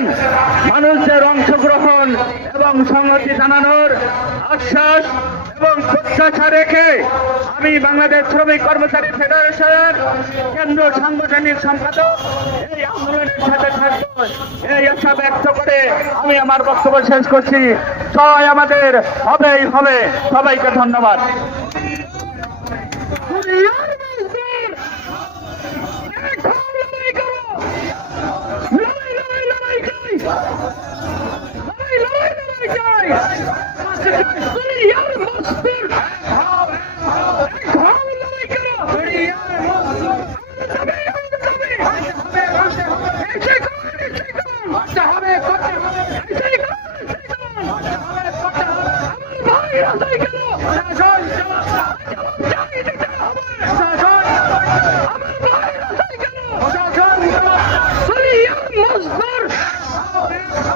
আন্দোলন মানুষের অংশগ্রহণ এবং সংহতি জানানোর আশ্বাস এবং প্রত্যাশা রেখে আমি বাংলাদেশ শ্রমিক কর্মচারী ফেডারেশনের কেন্দ্র সাংগঠনিক সম্পাদক এই আন্দোলনের সাথে থাকব এই আশা ব্যক্ত করে আমি আমার বক্তব্য শেষ করছি। সবাই আমাদের হবেই হবে। সবাইকে ধন্যবাদ। Let's go! Meu Deus!